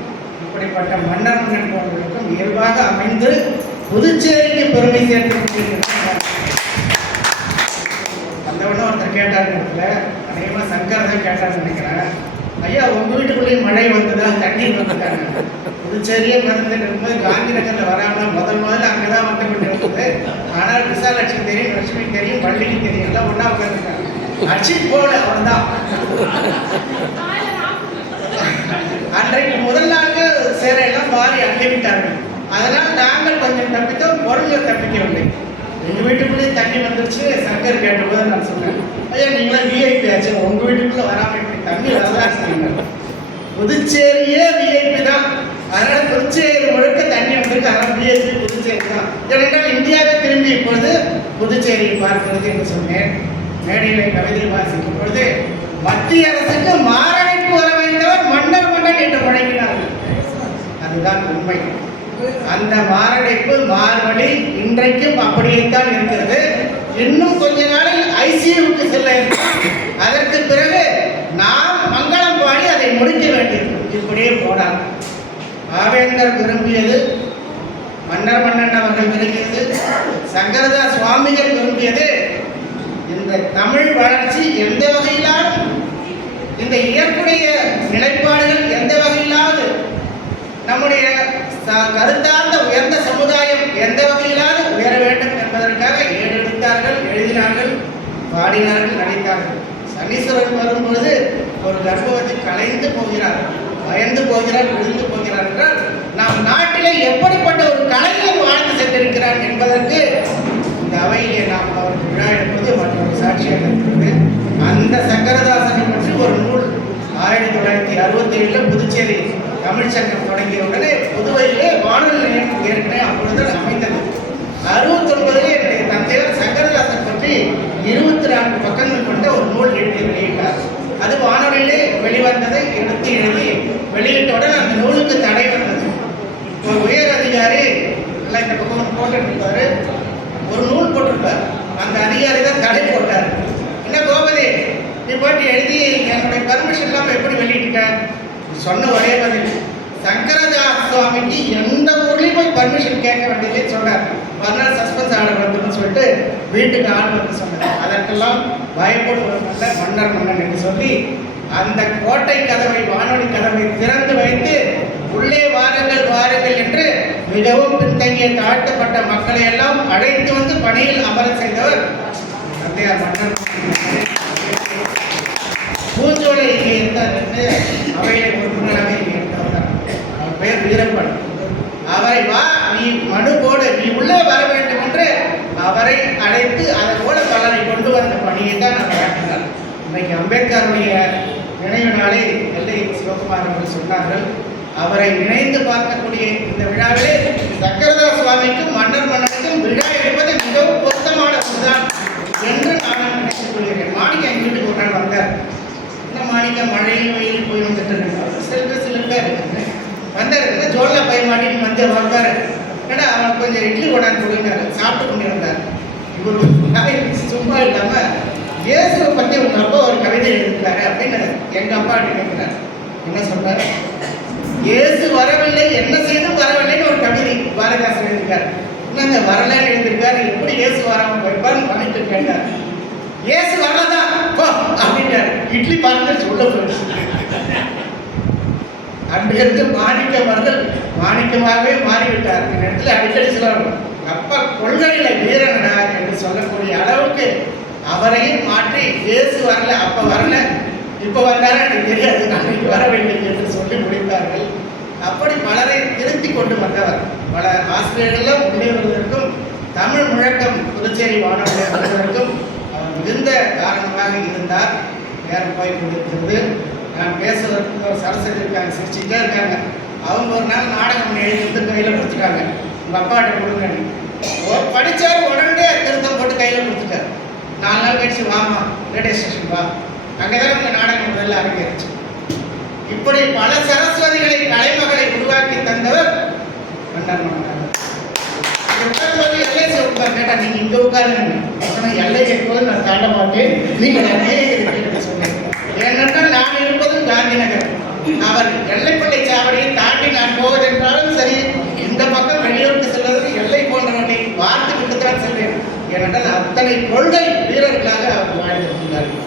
இப்படிப்பட்ட மன்னர் போன்றவர்களுக்கும் இயல்பாக அமைந்து புதுச்சேரிக்கு பெருமை சேர்த்திருக்கிறார். அந்த ஒன்று ஒருத்தர் கேட்டார், அநேகமாக சங்கர் தான் கேட்டார்னு நினைக்கிறேன். ஐயா உங்கள் வீட்டுக்குள்ளேயும் மழை வந்ததா, தண்ணீர் வந்துட்டாங்க. புதுச்சேரியே மறந்து இருக்கும்போது காந்தி நகரில் வராமல் முதல்ல அங்கே தான் வந்து கொண்டு இருக்குது. ஆனால் விசாலட்சுமி தெரியும், லட்சுமி தெரியும், பள்ளிக்கு தெரியும், எல்லாம் ஒன்றா உட்காந்துருக்காங்க. அச்சு போல அவன் தான். அன்றைக்கு முதல் நாளுக்கு சேரையெல்லாம் மாறி அள்ளிவிட்டார்கள். அதனால் நாங்கள் கொஞ்சம் தப்பித்தோம், பொருள்கள் தப்பிக்கவில்லை. எங்கள் வீட்டுக்குள்ளேயே தண்ணி வந்துருச்சு. சங்கர் கேட்டபோது நான் சொன்னேன், ஐயா நீங்களாம் விஐபி ஆச்சு, உங்கள் வீட்டுக்குள்ளே வராமல் இப்படி தண்ணி வரதான் சொன்னாங்க. புதுச்சேரியே விஐபி தான். அதனால் புதுச்சேரி முழுக்க தண்ணி வந்திருக்கு. அதனால் விஐபி புதுச்சேரி தான். ஏனென்றால் இந்தியாவை திரும்பி இப்பொழுது புதுச்சேரியை பார்க்கிறது என்று சொன்னேன். மேடையிலே கவிதை வாசிக்கும் பொழுது மத்திய அரசுக்கு மாரடைப்பு வர வேண்டவர் மன்னர் என்று முழங்கினார்கள். அதுதான் உண்மை. அந்த மாரடைப்பு மார்வழி இன்றைக்கும் அப்படியேத்தான் இருக்கிறது. இன்னும் கொஞ்ச நாளில் ஐசியூவுக்கு செல்ல இருக்கும். அதற்கு பிறகு நாம் மங்களம் பாடி அதை முடிக்க வேண்டியிருக்கும். இப்படியே போனார். பாவேந்தர் விரும்பியது, மன்னன் அவர்கள் விரும்பியது, சங்கரதாஸ் சுவாமிகள் விரும்பியது, இந்த தமிழ் வளர்ச்சி எந்த வகையிலாலும், இந்த இயற்குடைய நிலைப்பாடுகள் எந்த வகையிலாவது, நம்முடைய கருத்தார்ந்த உயர்ந்த சமுதாயம் எந்த வகையிலாவது உயர வேண்டும் என்பதற்காக ஏறெடுத்தார்கள், எழுதினார்கள், பாடினார்கள், நடித்தார்கள். சனீஸ்வரன் வரும்பொழுது ஒரு கர்ப்பவதி கலைந்து போகிறார், பயந்து போகிறார், விழுந்து போகிறார் என்றால் நாம் நாட்டிலே எப்படிப்பட்ட ஒரு கலைஞர் வாழ்ந்து சென்றிருக்கிறார் என்பதற்கு இந்த அவையிலே நாம் அவருக்கு விழா எடுப்பது மற்றொரு சாட்சியாக இருக்கிறது. அந்த சங்கரதாசனை பற்றி ஒரு நூல் 1967 புதுச்சேரி தமிழ்ச்சங்கம் தொடங்கிய உடனே புதுவையிலே வானொலி நிலையம் ஏற்கனவே அப்பொழுது அமைந்தது. 69 என்னுடைய தந்தையார் சங்கரதாசன் பற்றி 24 பக்கங்கள் கொண்ட ஒரு நூல் எழுதி வெளியிட்டார். அது வானொலியிலே வெளிவந்ததை எடுத்து எழுதி வெளியிட்டவுடன் அந்த நூலுக்கு தடை வந்தது. ஒரு உயர் அதிகாரி எல்லாம் இந்த பக்கம் போட்டுருப்பாரு, ஒரு நூல் போட்டிருப்பார், அந்த அதிகாரி தான் தடை போட்டார். என்ன கோபதி, நீ போட்டு எழுதி என்னுடைய பர்மிஷன் இல்லாமல் எப்படி வெளியிட்ட? சொன்ன ஒரே பதில், சங்கரதாஸ் சுவாமிக்கு எந்த ஊர்லேயும் போய் பர்மிஷன் கேட்க வேண்டியதுன்னு சொன்னார். மறுநாள் சஸ்பென்ஸ் ஆர்டர் வந்துன்னு சொல்லிட்டு வீட்டுக்கு ஆள் வந்து சொன்னார். அதற்கெல்லாம் பயப்படுவது நல்ல மன்னர் மன்னன் என்று சொல்லி அந்த கோட்டை கதவை, வானொலி கதவை திறந்து வைத்து உள்ளே வாருங்கள் வாருங்கள் என்று மிகவும் பின்தங்கிய தாழ்த்தப்பட்ட மக்களை எல்லாம் அழைத்து வந்து பணியில் அமர செய்தவர் தந்தையார் மன்னர். பூஞ்சோலை இங்கே இருந்தார் என்று அவையை உறுப்பினராக இங்கே இருந்தவர். அவர் பெயர் வீரப்பன். அவரை வா, நீ மனு போடு, நீ உள்ளே வர வேண்டும் என்று அவரை அழைத்து அதை போல பலரை கொண்டு வந்த பணியை தான் அவர் ஆற்றினார். இன்றைக்கு அம்பேத்கருடைய நினைவு நாளை எல்லை சிவகுமார் அவர்கள் சொன்னார்கள். அவரை நினைந்து பார்க்கக்கூடிய இந்த விழாவிலே சங்கரதாஸ் சுவாமிக்கும் மன்னர் மன்னனுக்கும் விழா எடுப்பது மிகவும் பொருத்தமான ஒன்றுதான் என்று நான் நினைத்துக் கொள்கிறேன். மாணிக்கம் எங்கள் வீட்டுக்கு ஒரு நாள் வந்தார். இந்த மாணிக்கம் மழையில் வெயில் போய் வந்துட்டு இருக்காங்க. சில பேர் வந்தார், ஜோல்ல பை மாட்டின்னு வந்து வந்தார். ஏன்னா அவன் கொஞ்சம் இட்லி கொண்டாந்து கொடுத்தாரு, சாப்பிட்டு கொண்டு வந்தார். இவர் சும்மா இல்லாமல் இயேசுவை பற்றி உங்கள் அப்பா ஒரு கவிதை எழுதிருக்காரு அப்படின்னு எங்கள் அப்பா கேட்கிறார். என்ன சொல்றாரு? இயேசு வரவில்லை, என்ன செய்தும் வரவில்லைன்னு ஒரு கவிதை பாரதிதாசன் எழுதியிருக்காரு. என்னங்க வரலன்னு எழுதியிருக்காரு, எப்படி இயேசு வராமல் போயிருப்பான்னு பண்ணிட்டு கேட்டார். இயேசு வரலதான் போ அப்படின்ட்டார். இட்லி பார்த்து சொல்ல போயிடுச்சு. அன்றிலிருந்து மாணிக்கம் அவர்கள் மாணிக்கமாகவே மாறிவிட்டார். இந்த இடத்துல அடிக்கடி சொல்லுவாங்க, அப்பா கொள்கையில வீரனடா என்று சொல்லக்கூடிய அளவுக்கு அவரையும் மாற்றி இயேசு வரல, அப்ப வரல, இப்ப வந்தாரா எனக்கு தெரியாது, நாளைக்கு வர வேண்டும் என்று சொல்லி முடித்தார்கள். அப்படி பலரை திருத்தி கொண்டு வந்தவர். பல ஆசிரியர்களும் முன்னேறுவதற்கும் தமிழ் முழக்கம் புதுச்சேரி வானொலி வருவதற்கும் அவர் மிகுந்த காரணமாக இருந்தார். நேரம் போய் கொண்டிருக்கிறது. நான் பேசுவதற்கு ஒரு சரஸ்வதி இருக்காங்க, சிரிச்சுட்டே இருக்காங்க. அவங்க ஒரு நாள் நாடகம் எழுதி வந்து கையில் கொடுத்துட்டாங்க, உங்கள் அப்பாட்ட கொடுங்க. படித்தார், உடனே திருத்தம் போட்டு கையில் கொடுத்துட்டார். 4 நாள் கழிச்சு வாமா ரேடியோ ஸ்டேஷன் வா, அங்கே தான் உங்கள் நாடகம் முதல்ல அரங்கேறிச்சு. இப்படி பல சரஸ்வதிகளை, கலைமகளை உருவாக்கி தந்தவர் மன்னர் மன்னர். எல்லை உட்கார் கேட்டா, நீங்க இங்க உட்காருங்க, எல்லை எப்போது நான் தாண்ட மாட்டேன், நீங்கள் அங்கே இருக்கிறீங்க சொன்னேன். ஏனென்றால் நான் இருப்பதும் காந்தி நகர். அவர் எல்லைப்பள்ளி சாவடியை தாண்டி நான் போவதென்றாலும் சரி, இந்த பக்கம் வெளியூருக்கு செல்வதற்கு எல்லை போன்றவற்றை பார்த்து விட்டு தான் செல்வேன். ஏனென்றால் அத்தனை கொள்கை வீரர்களாக அவர் வாழ்ந்திருக்கிறார்கள்.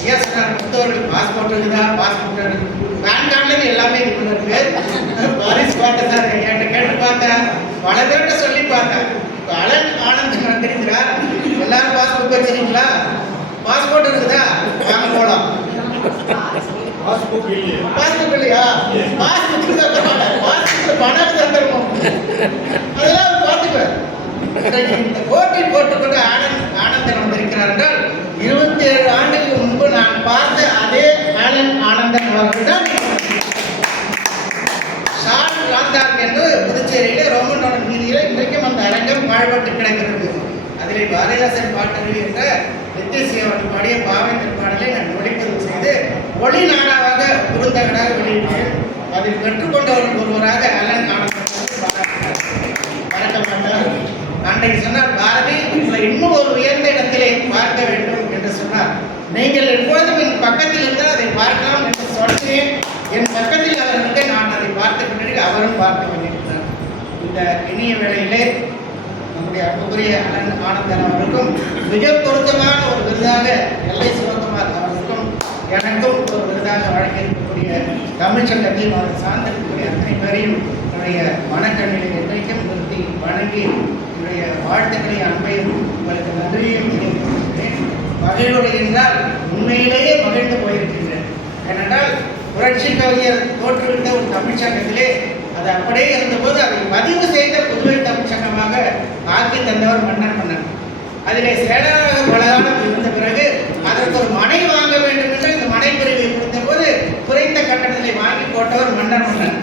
ஐயா சொன்னார், புத்தவர்கள் பாஸ்போர்ட் இருக்குதா, பாஸ்போர்ட் பேன் கார்டுல எல்லாமே இருக்கு. பாரிஸ் பார்த்தேன் சார், என்கிட்ட கேட்டு பார்த்தேன், பல பேர்கிட்ட சொல்லி பார்த்தேன். அலன் ஆனந்த் வந்திருக்கிறார், எல்லாரும் பாஸ்போர்ட் வச்சிருக்கீங்களா, பாஸ்போர்ட் இருக்குதா, வாங்க போலாம். பாஸ்புக் இல்லையா, பாஸ்புக் பணம் தந்துருவோம், அதெல்லாம் பார்த்துக்குவேன். இந்த போட்டி போட்டுக்கொண்டு ஆனந்தன் வந்திருக்கிறார் என்றால் 27 ஆண்டுக்கு முன்பு நான் பார்த்த அதே ஆனந்தன் அவர்கள் தான் ஷார்ட் லாந்தார் என்று புதுச்சேரியிலே ரோமன் ரோடன் வீதியில் இன்றைக்கும் அந்த அரங்கம் பாழ்பட்டு கிடக்கிறது. அதில் பாரதிதாசன் பாட்டறிவு என்ற நித்தியசியவன் பாடிய பாவேந்தர் பாடலை நான் ஒளிப்பதிவு செய்து ஒளி நாடாவாக குறுந்தகடாக வெளியிட்டேன். அதில் பெற்றுக்கொண்டவர்கள் ஒருவராக அலன் ஆனந்தன் மறக்க மாட்டார். அன்றைக்கு சொன்னார், பாரதி உங்களை இன்னும் ஒரு உயர்ந்த இடத்திலே பார்க்க வேண்டும் என்று சொன்னார். நீங்கள் எப்பொழுதும் என் பக்கத்தில் இருந்தால் அதை பார்க்கலாம் என்று சொன்னேன். என் பக்கத்தில் அவர் இருக்க நான் அதை பார்த்து கொண்டிருக்க அவரும் பார்த்து கொண்டிருக்கிறார். இந்த இனிய வேளையிலே நம்முடைய அன்புக்குரிய அலன் ஆனந்தன் அவருக்கும் மிக பொருத்தமான ஒரு விருதாக எல்லை சிவகுமார் அவர்களுக்கும் எனக்கும் ஒரு விருதாக வழங்கியிருக்கக்கூடிய தமிழ்ச்சங்கத்தையும் அவர் சார்ந்திருக்கக்கூடிய அத்தனை பேரையும் என்னுடைய மனக்கண்ணிலை என்றைக்கும் நிறுத்தி வணங்கி என்னுடைய வாழ்த்துக்களை, அன்பையும், உங்களுக்கு நன்றியையும் தெரிவிக்கிறேன். மகிழ்வுரை என்றால் உண்மையிலேயே மகிழ்ந்து போயிருக்கின்றேன். ஏனென்றால் புரட்சி கவிஞர் தோற்றுவித்த ஒரு தமிழ்ச்சங்கத்திலே அது அப்படியே இருந்தபோது அதை பதிவு செய்த புதுவை தமிழ்ச்சங்கமாக ஆக்கி தந்தவர் மன்னன். அதிலே செயலாளராக பல காலம் இருந்த பிறகு அதற்கு ஒரு மனை வாங்க வேண்டும் என்று இந்த மனை பிரிவை கொடுத்த போது குறைந்த கட்டணத்தை வாங்கி போட்டவர் மன்னன்.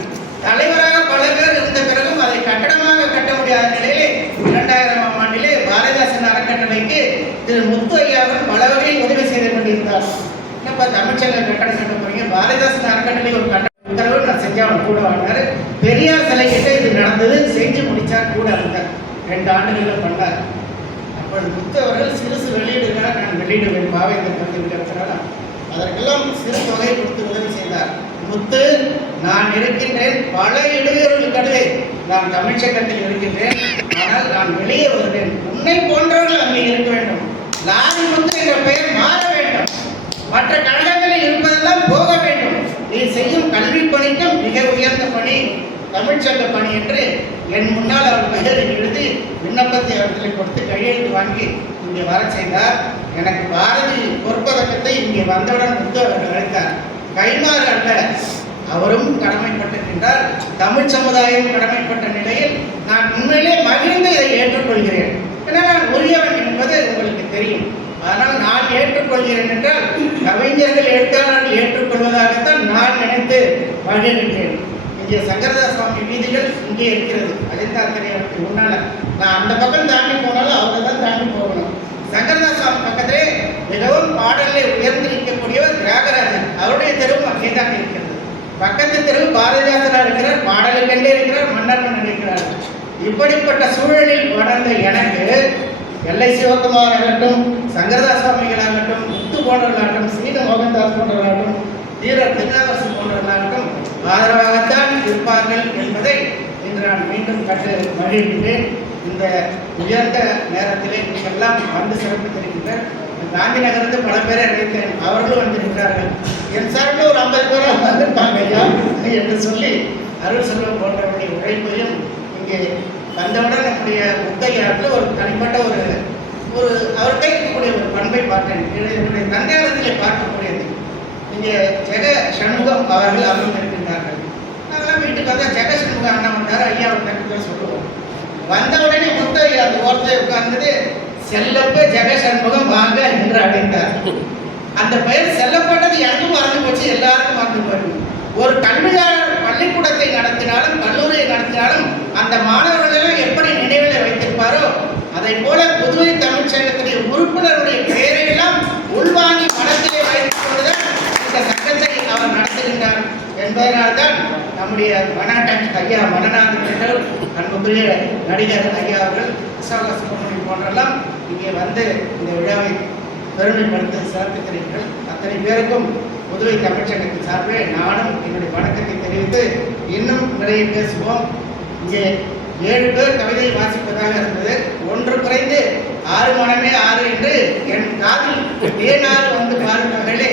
தலைவராக பல பேர் இருந்த பிறகும் அதை கட்டடமாக கட்ட முடியாத நிலையிலே 2000ஆம் ஆண்டிலே பாரதிதாசன் அறக்கட்டளைக்கு திரு முத்து ஐயாவும் பல வகையில் உதவி செய்து கொண்டிருந்தார். என்னப்பா தமிழ்ச்சங்க கட்டடம் கட்ட போறீங்க, பாரதிதாசன் அறக்கட்டளை ஒரு கட்டடம் உத்தரவு நான் செஞ்சு அவன் கூட வாங்கினார். பெரியார் சிலை கிட்ட இது நடந்தது, செஞ்சு முடிச்சார், கூட இருந்தார். 2 ஆண்டுகளில் பண்ணார். அப்பொழுது முத்து அவர்கள் சிறுசு வெளியிடுகிறார், நான் வெளியிடுவேன் பாவேந்தர் பத்திரிக்கிறார். அதற்கெல்லாம் சிறு தொகை கொடுத்து உதவி செய்தார். முத்து, நான் இருக்கின்றேன், பல இடையூறுகளுக்கு நான் தமிழ்ச்சங்கத்தில் இருக்கின்றேன், ஆனால் நான் வெளியே வருவேன், உன்னை போன்றவர்கள் அங்கே இருக்க வேண்டும், லாரி முத்து என்ற பெயர் மாற வேண்டும், மற்ற கழகங்களில் இருப்பதெல்லாம் போக வேண்டும், நீ செய்யும் கல்வி பணிக்கும் மிக உயர்ந்த பணி தமிழ்ச்சங்க பணி என்று என் முன்னால் அவர் பெயரை எழுதி விண்ணப்பத்தை அவர்களை கொடுத்து கையெழுத்து வாங்கி இங்கே வர செய்தார். எனக்கு பாரதி பொற்பதக்கத்தை இங்கே வந்தவுடன் முத்து அவர்கள் அழைத்தார். கைமாறு அல்ல, அவரும் கடமைப்பட்டிருக்கின்றார், தமிழ் சமுதாயம் கடமைப்பட்ட நிலையில் நான் உண்மையிலே மகிழ்ந்து இதை ஏற்றுக்கொள்கிறேன். ஏன்னா நான் உரியவன் என்பது உங்களுக்கு தெரியும். ஆனால் நான் ஏற்றுக்கொள்கிறேன் என்றால் கவிஞர்கள் எழுத்தாளர்கள் ஏற்றுக்கொள்வதாகத்தான் நான் நினைத்து மகிழ்கின்றேன். இங்கே சங்கரதாஸ் சுவாமி வீதிகள் இங்கே இருக்கிறது, அஜந்தாத்திரைக்கு முன்னால. நான் அந்த பக்கம் தாண்டி போனாலும் அவரை தான் தாண்டி போகணும். சங்கரதாஸ் சுவாமி பக்கத்திலே மிகவும் பாடலில் உயர்ந்திருக்கக்கூடியவர் தியாகராஜன், அவருடைய தெருவும் அங்கே தான் இருக்கிறது. பக்கத்து தெருவு பாரதிதாசனாக இருக்கிறார், பாடலுக்கெண்டே இருக்கிறார், மன்னர் இருக்கிறார். இப்படிப்பட்ட சூழலில் வளர்ந்த எனக்கு எல்ஐ சிவகுமார் ஆகட்டும், சங்கரதாஸ் சுவாமிகளாகட்டும், முத்து போன்றவர்களாகட்டும், சீன மோகன்தாஸ் போன்றவர்களாகட்டும், தீரர் திருநாவரசு போன்றவர்களாகட்டும் ஆதரவாகத்தான் இருப்பார்கள் என்பதை இன்று நான் மீண்டும் கண்டு மகிழ்கின்றேன். இந்த உயர்ந்த நேரத்திலே எல்லாம் வந்து சிறப்பித்திருக்கின்றனர். காந்தி நகர்ந்து பல பேரை அழைத்தேன், அவர்களும் வந்திருக்கிறார்கள். என் சார்பில் ஒரு 50 பேராக வந்திருப்பாங்க ஐயா என்று சொல்லி அருள் செல்வம் போன்றவருடைய உழைப்பையும் இங்கே வந்தவுடன் நம்முடைய முத்தையாற்றில் ஒரு தனிப்பட்ட ஒரு அவர்கிட்ட இருக்கக்கூடிய ஒரு பண்பை பார்த்தேன். என்னுடைய தந்தையாரத்திலே பார்க்கக்கூடியது. இங்கே ஜெக சண்முகம் அவர்கள் அமர்ந்திருக்கின்றார்கள். அதெல்லாம் வீட்டுக்கு வந்தால் ஜெக சண்முகம் அண்ணா வந்தார், ஐயா வந்தாங்க சொல்லுவோம். வந்த உடனே முத்தையா அந்த ஓரத்தில் உட்கார்ந்தது, செல்லப்ப ஜெக சண்முகம் வாங்க என்று அழைத்தார். அந்த பெயர் செல்லப்பட்டது எனக்கும் மறந்து போச்சு, எல்லாருக்கும் மறந்து போயிடும். ஒரு கல்வியாளர் பள்ளிக்கூடத்தை நடத்தினாலும் கல்லூரியை நடத்தினாலும் அந்த மாணவர்களெல்லாம் எப்படி நினைவில் வைத்திருப்பாரோ அதை போல புதுவை தமிழ்ச்சங்கத்துடைய உறுப்பினருடைய பெயரை எல்லாம் உள்வாங்கி மனத்திலே வைத்துக் கொண்டுதான் இந்த சங்கத்தை அவர் நடத்துகின்றார் என்பதனால்தான் நம்முடைய மனாட்டன் ஐயா மனநாதன் அவர்கள், அன்புக்குரிய நடிகர் ஐயா அவர்கள், விசாக சுப்பிரமணியம் போன்றெல்லாம் இங்கே வந்து இந்த விழாவை பெருமைப்படுத்த சிறப்பிக்கிறீர்கள். அத்தனை பேருக்கும் புதுவை தமிழ்ச்சங்கத்தின் சார்பிலே நானும் என்னுடைய வணக்கத்தை தெரிவித்து இன்னும் நிறைய பேசுவோம். இங்கே 7 பேர் கவிதை வாசிப்பதாக இருந்தது. 1 குறைந்து 6 மனமே 6 என்று என் காதில் தேனாறு வந்து பாருங்களே.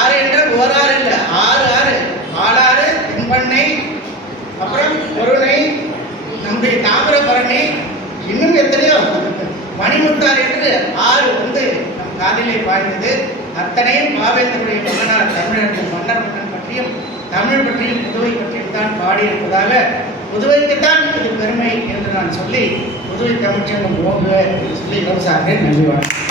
6 என்றால் ஒரு 6 இல்லை, 6 ஆளாறு, தென்பண்ணை, அப்புறம் பொருணை, நம்முடைய தாமிரபரணி, இன்னும் எத்தனையோ மணிமுத்தார் என்று 6 வந்து நம் காதிலே பாய்ந்தது. அத்தனையும் பாவேந்தருடைய மன்னனார் தமிழர்கள் மன்னர் பற்றியும் தமிழ் பற்றியும் புதுவை பற்றியும் தான் பாடியிருப்பதாக புதுவைக்குத்தான் இது பெருமை என்று நான் சொல்லி புதுவை தமிழ்ச்சங்கம் ஓங்க என்று சொல்லி விவசாயிகள் நன்றி வணக்கம்.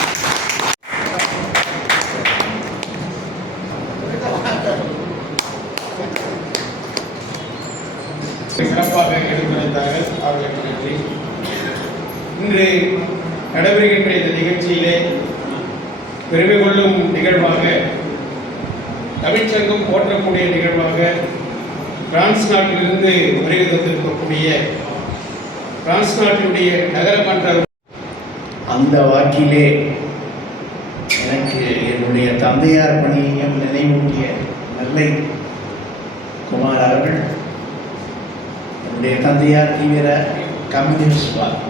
சிறப்பாக எடுத்துரைத்தார்கள், அவர்களுக்கு நன்றி. இன்று நடைபெறுகின்ற இந்த நிகழ்ச்சியிலே பெருமை கொள்ளும் நிகழ்வாக, தமிழ்ச்சங்கம் போற்றக்கூடிய நிகழ்வாக பிரான்ஸ் நாட்டிலிருந்து வருகை தந்திருக்கக்கூடிய பிரான்ஸ் நாட்டினுடைய நகரமன்ற அந்த வாக்கிலே எனக்கு என்னுடைய தந்தையார் பணியையும் நினைவூட்டிய நெல்லை குமார் அவர்கள், என்னுடைய தந்தையார் தீவிர கம்யூனிஸ்ட்வாதி.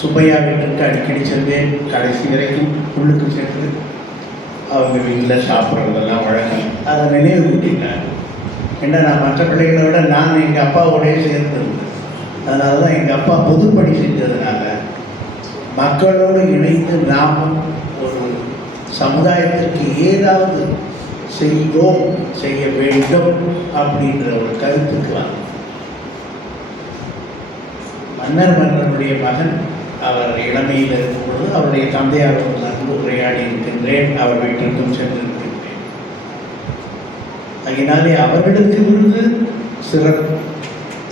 சுப்பையா வீட்டுக்கு அடிக்கடி செல்வேன், கடைசி வரைக்கும் உள்ளுக்கு சென்று அவங்க வீட்டில் சாப்பிட்றதெல்லாம் வழக்கம். அதை நினைவுகூட்டினார். ஏன்னா நான் மற்ற பிள்ளைகளை விட நான் எங்கள் அப்பாவோடய சேர்ந்திருந்தேன். அதனால தான் எங்கள் அப்பா பொதுப்பணி செஞ்சதுனால மக்களோடு இணைந்து நாமும் ஒரு சமுதாயத்திற்கு ஏதாவது செய்வோம், செய்ய வேண்டும் அப்படின்ற ஒரு கருத்துக்கு வாங்க. மன்னனுடைய மகன் அவர் இளமையில் இருக்கும் பொழுது அவருடைய தந்தையாரோடு நன்கு உரையாடி இருக்கின்றேன். அவர் வீட்டிற்கும் சென்றிருக்கின்றேன். அதனாலே அவர்களுக்கு விருது சிறப்பு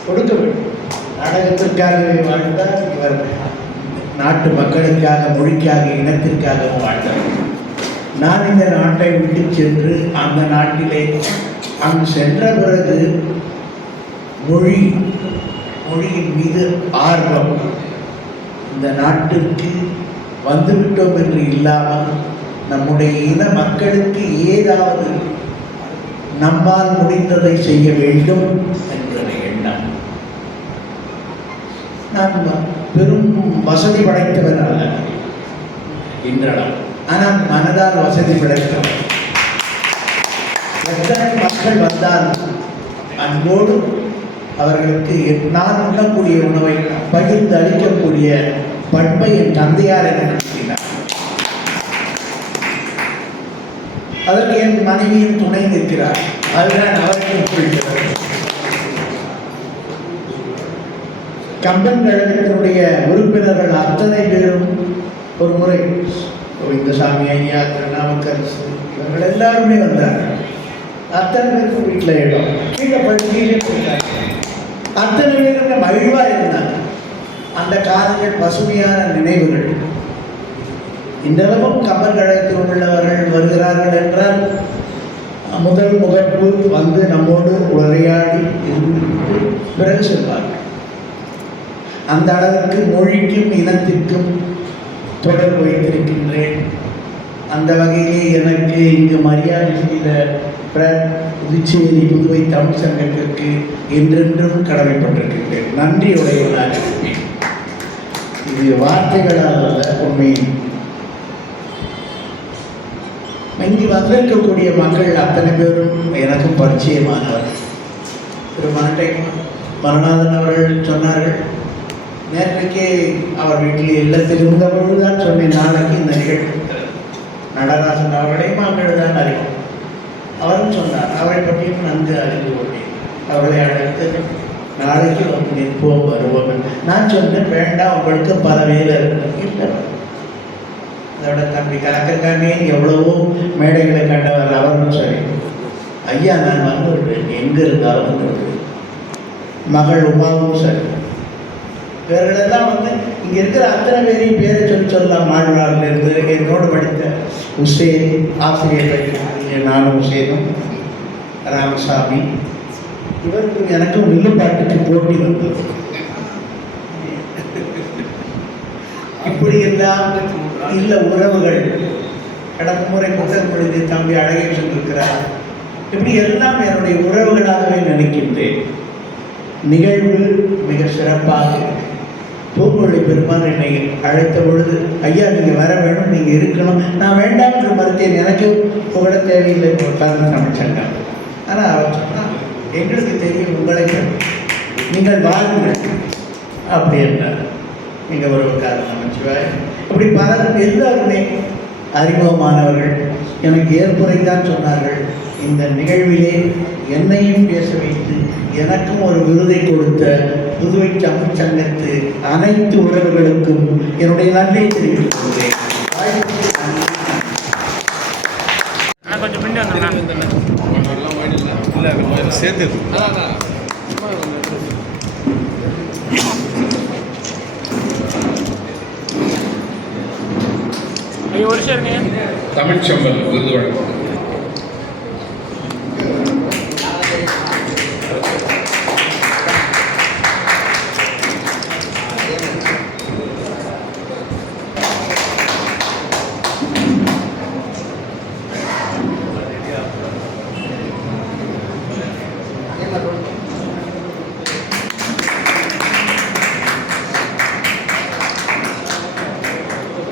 கொடுக்க வேண்டும். நாடகத்திற்காகவே வாழ்ந்தார் இவர், நாட்டு மக்களுக்காக, மொழிக்காக, இனத்திற்காகவும் வாழ்ந்தார். நான் இந்த நாட்டை விட்டு சென்று அந்த நாட்டிலே அங்கு சென்ற பிறகு மொழியின் மீது ஆர்வம், இந்த நாட்டிற்கு வந்துவிட்டோம் என்று இல்லாமல் நம்முடைய இன மக்களுக்கு ஏதாவது நம்மால் முடிந்ததை செய்ய வேண்டும் என்ற எண்ணம். நான் பெரும் வசதி படைத்தவர் அல்ல இன்றளவு, ஆனால் மனதால் வசதி படைத்தவர். எத்தனை மக்கள் வந்தால் அன்போடு அவர்களுக்கு நான் உண்ணக்கூடிய உணவை பகிர்ந்து அளிக்கக்கூடிய பண்பை என் தந்தையார் எனக்கு கூறினார். அதற்கு என் மனைவியும் துணை நிற்கிறார். அதுதான் அவருக்கும் குறிக்கிறது. கம்பன் கழகத்தினுடைய உறுப்பினர்கள் அத்தனை பேரும் ஒரு முறை கோவிந்தசாமி ஐயா, திருநாவுக்கரசு இவர்கள் எல்லாருமே வந்தார்கள். அத்தனை பேருக்கு வீட்டில் இடம் கீழே படுக்கையிலே போயிட்டாங்க. அத்தனை பேருக்கு மகிழ்வாக இருந்தாங்க. அந்த காலங்கள் பசுமையான நினைவுகள். இன்றளவும் கம்பன் கழகத்தில் உள்ளவர்கள் வருகிறார்கள் என்றால் முதல் முகப்பு வந்து நம்மோடு உரையாடி பிறகு செல்வார்கள். அந்த அளவுக்கு மொழிக்கும் இனத்திற்கும் தொடர்பு வைத்திருக்கின்றேன். அந்த வகையிலே எனக்கு இங்கு மரியாதை செய்த புதுச்சேரி புதுவை தமிழ் சங்கத்திற்கு என்றென்றும் கடமைப்பட்டிருக்கின்றேன். நன்றியுடையவனாக இருப்பேன். இது வார்த்தைகளால் அல்ல, உண்மையில் இங்கு வந்திருக்கக்கூடிய மக்கள் அத்தனை பேரும் எனக்கும் பரிச்சயமானவர். திரு மரணாதன் அவர்கள் சொன்னார்கள், நேற்றைக்கே அவர் வீட்டில் இல்லத்தில் இருந்தவர்கள் தான் சொன்னேன், நாளைக்கு இந்த நிகழ்ச்சி நடராசன் அவர்களையும் மக்கள் தான் அறிவோம். அவரும் சொன்னார், அவரை பற்றியும் நன்கு அறிந்து கொண்டேன். அவர்களை அழைத்து நாளைக்கு வந்து நிற்போம் வருவோம். நான் சொன்னேன், வேண்டாம், உங்களுக்கு பல வேலை இல்லை. அதோட தம்பி கலக்கக்காமே எவ்வளவோ மேடைகளை கண்டவர், அவரும் சரி, ஐயா நான் வந்து விடுவேன், எங்கே இருந்தாலும் வந்து விடுவேன். மகள் உமாவும் சரி, இவர்களெல்லாம் வந்து இங்கே இருக்கிற அத்தனை பேரையும் பேரை சொல்லலாம். மாழ்வாரில் இருந்து என்னோடு படித்த உசேன், ஆசிரியர் நானும் உசேனும், ராமசாமி, இவருக்கும் எனக்கும் வில்லுப்பாட்டுக்கு போட்டி வந்தது. இப்படி எல்லாம் இல்ல உறவுகள். கடந்த முறை புத்தகம் பொழுது தம்பி அழகே சென்றிருக்கிறார். இப்படி எல்லாம் என்னுடைய உறவுகளாகவே நினைக்கின்றேன். நிகழ்வு மிக சிறப்பாக. பூமொழி பெருமான் என்னை அழைத்த பொழுது, ஐயா நீங்கள் வர வேணும், நீங்கள் இருக்கணும். நான் வேண்டாம் என்று மறுத்தேன். எனக்கு புகழ தேவையில்லை, உட்கார்ந்து சமைச்சாங்க. ஆனால் அவர் சொன்னால், எங்களுக்கு தெரியும் உங்களை, நீங்கள் வாருங்கள் அப்படி என்றார். நீங்கள் ஒரு காரணம் அமைச்சுவாய். இப்படி பலர் எல்லாருமே அறிமுகமானவர்கள் எனக்கு ஏற்புரைத்தான் சொன்னார்கள். இந்த நிகழ்விலே என்னையும் பேச வைத்து எனக்கும் ஒரு விருதை கொடுத்த புதுவை தமிழ் சங்கத்து அனைத்து உறவுகளுக்கும் என்னுடைய நன்றியை தெரிவித்துக் கொள்கிறேன். சேர்த்து தமிழ் சம்பல் விருது வழங்கும்.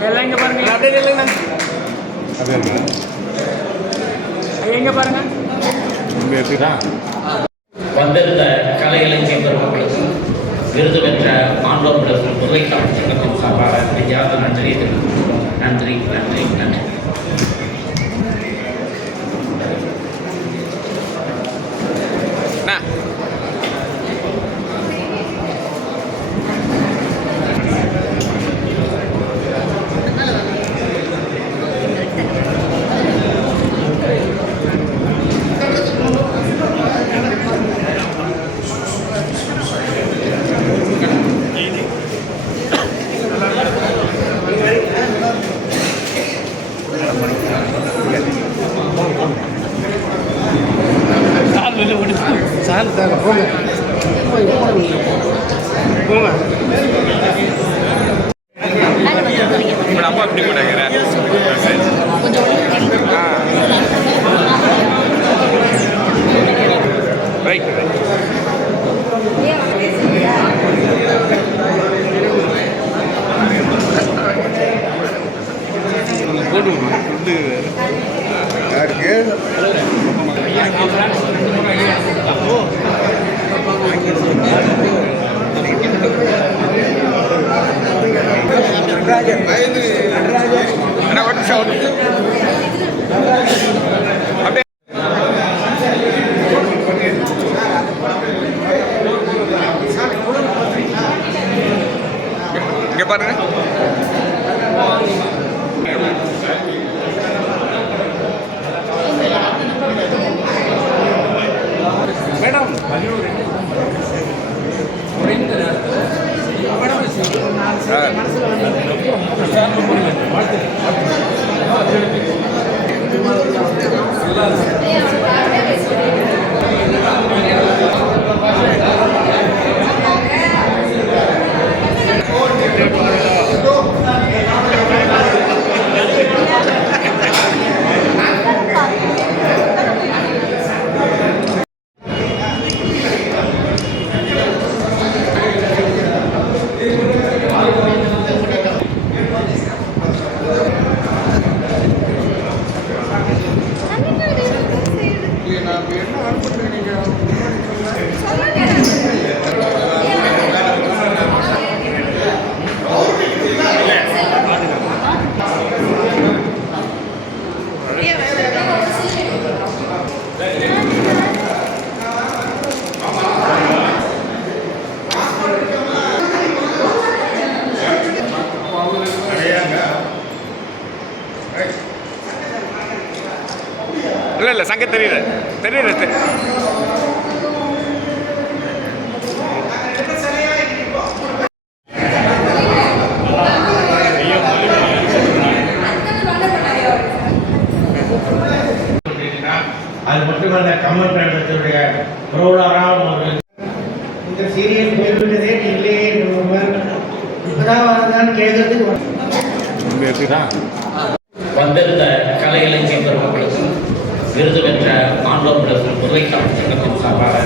எல்லாம் இங்கே பாருங்க, அப்படியே இல்லைங்க, எங்கே பாருங்க. வந்திருந்த கலை இலக்கிய பெருமக்களுக்கு விருது பெற்ற மாணவர்களுக்கு புதுவை தமிழ் சங்கத்தின் சார்பாக நெஞ்சார்ந்த நன்றி தெரிவித்துள்ளோம். நன்றி நன்றி நன்றி. உங்களோட அப்பா எப்படி போட்டாங்க ரைட் போட்டு ஃபுட்டு யாருக்கு அண்ணா ஒரு நிமிஷம் அப்படியே இங்க பாருங்க மேடம் இல்லை சங்க தெரியல அது மட்டுமல்ல கமல் பேரத்துடைய புரோடாராம் அவர்கள் இந்த சீரியல் போய்விட்டதே நீங்களே இப்பதான் கேட்கறதுக்கு வந்திருந்த கலை இலக்கிய பெருமக்களுக்கும் விருது பெற்ற மாண்டோம் புதுவை தமிழ் சங்கத்தின் சார்பாக